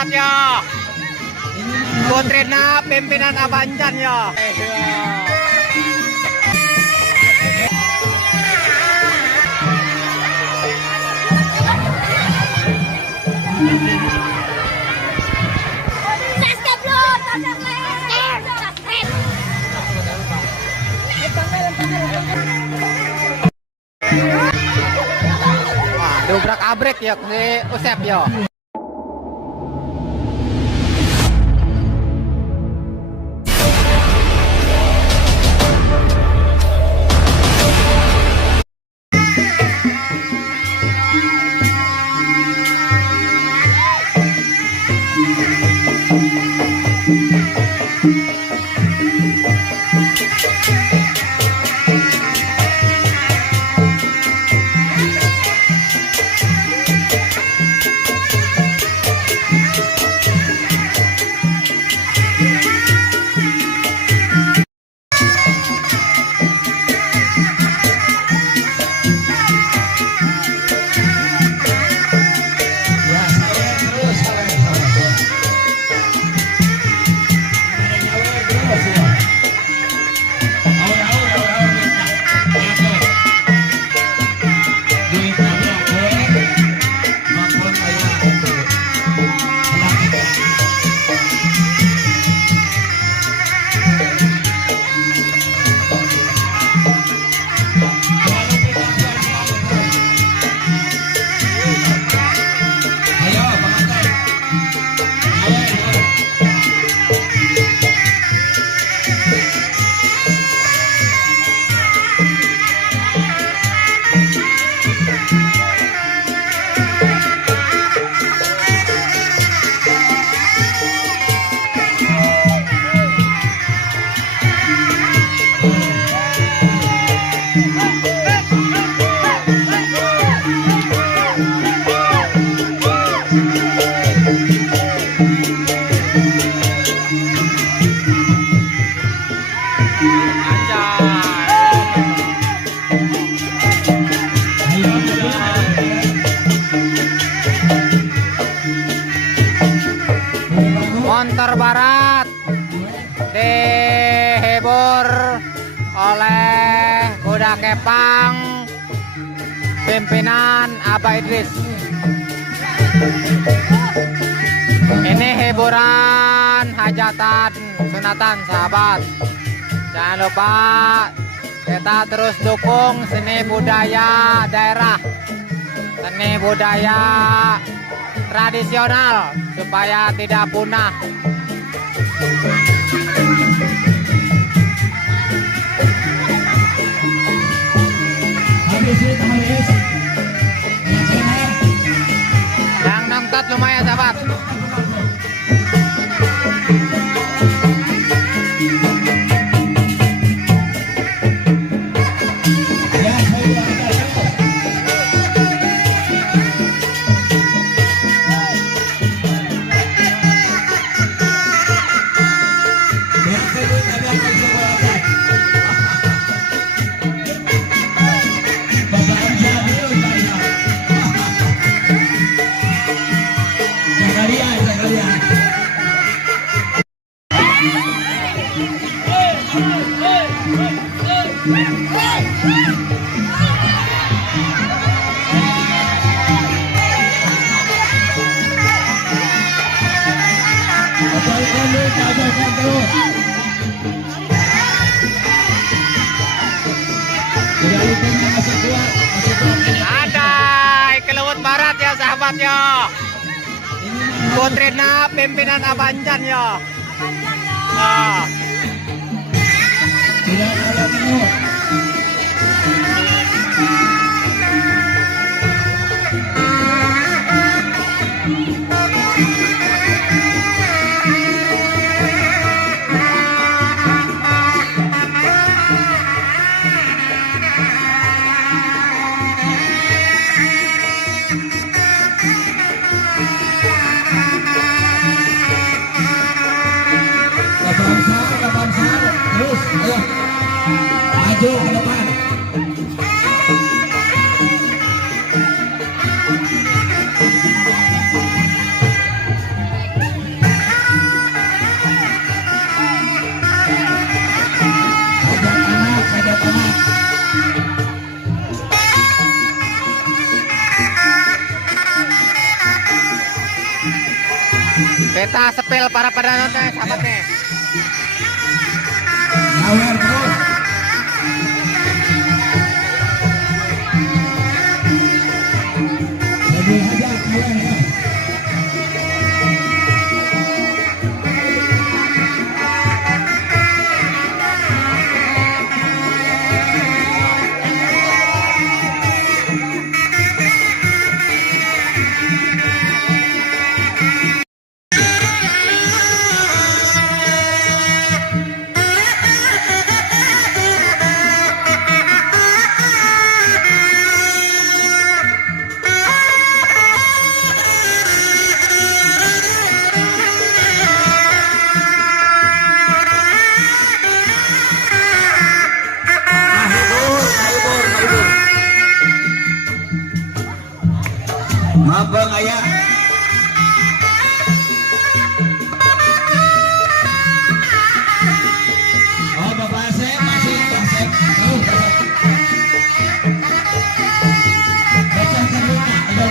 sahabat ya. Putrina pimpinan Abanjan ya. Wah, dobrak abrek ya si Usep ya. Montor Barat dihibur oleh kuda kepang pimpinan Abah Idris. Ini hiburan hajatan sunatan sahabat. Jangan lupa kita terus dukung seni budaya daerah, seni budaya tradisional supaya tidak punah. Yang nongtot lumayan sahabat. Ada Kelewut Barat ya sahabat ya. Putrina pimpinan Abanjan ya. Nah. Terus, ayo. Maju Beta sepil para penontonnya, sahabatnya. Nyawer terus. Jadi aja kalian ya. Mabang ayah. Oh, Bapak Asep masih Asep. Oh, Bapak. Baca terluka, ada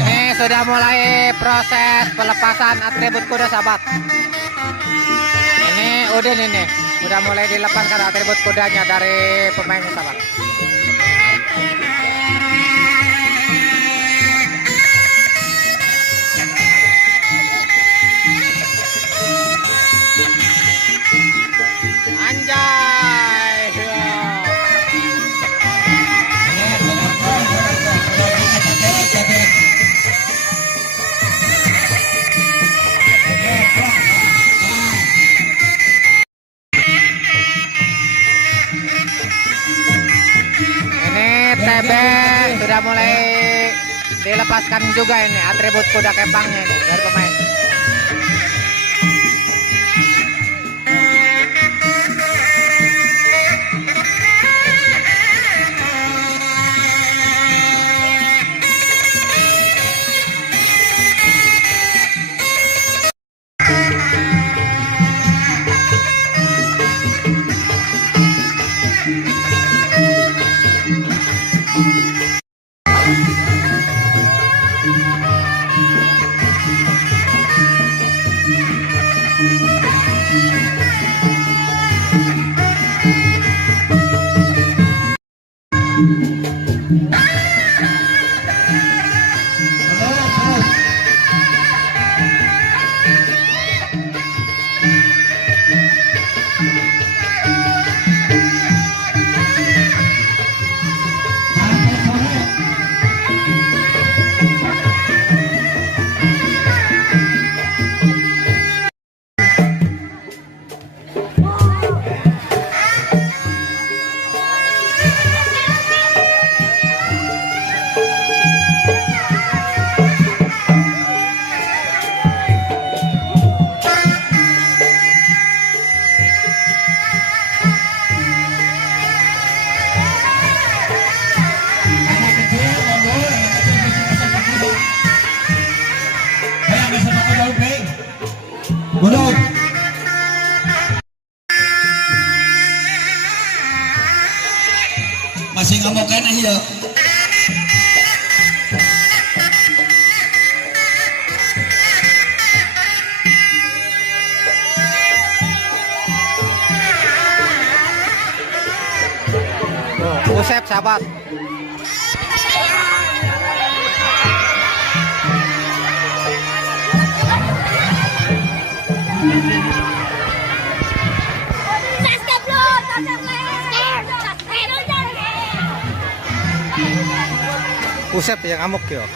Ini sudah mulai proses pelepasan atribut kuda, sahabat. Ini Udin ini udah mulai dilepaskan atribut kudanya dari pemainnya, sahabat. Anjay. Ini TB sudah mulai dilepaskan juga ini atribut kuda kepangnya ini dari pemain. Mundur. Masih ngamuk kan aja. Usep, sahabat. Usep yang ngamuk yo.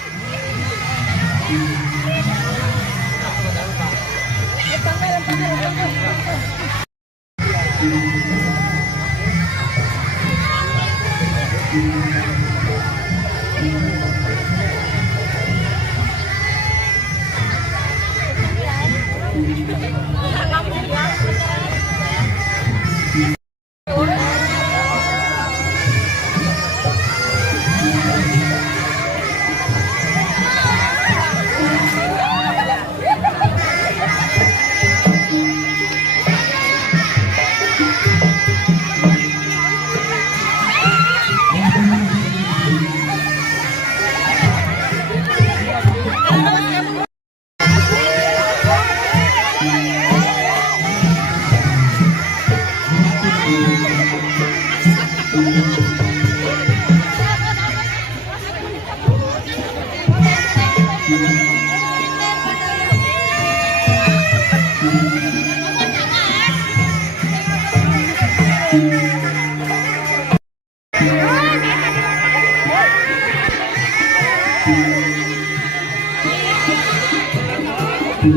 Wah,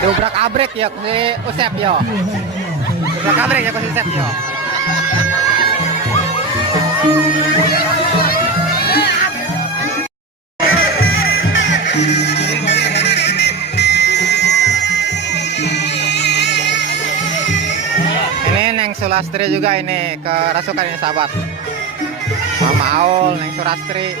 diubrak abrik ya si Usep yo. Ubrak abrik ya si Usep yo. Ini Neng Sulastri juga ini kerasukan ini sahabat. Mama Aul, Neng Sulastri.